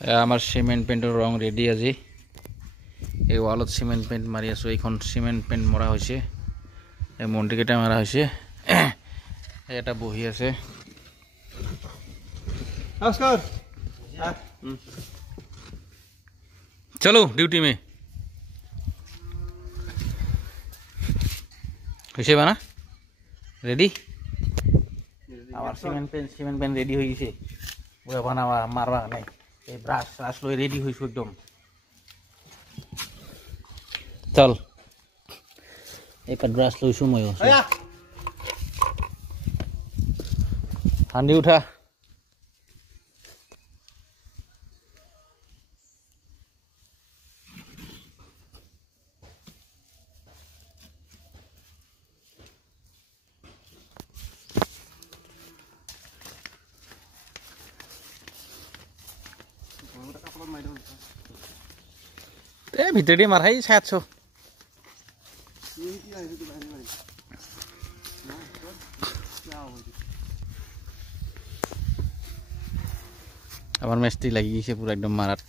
আমাৰ সিমেন্ট পেইন্টৰ ৰং ৰেডি আজি এই ওয়ালত সিমেন্ট পেইন্ট মাৰি আছো এইখন সিমেন্ট পেইন্ট মৰা হৈছে এই মন্দিৰ কেটা মাৰা হৈছে এটা বহি আছে নমস্কাৰ চলো ডিউটি মে হৈছে বানা রেডি আমার সিমেন্ট পেন রেডি হয়ে গেছে ওরা বানাবা মারবা নাই এই ব্রাশ লই রেডি হইছো একদম চল একটা ব্রাশ লইছো মই হান্ডি উঠা ভিতরে দিয়ে মারাই সাতশো আমার মেস্টি লাগি গেছে পুরো একদম মারাত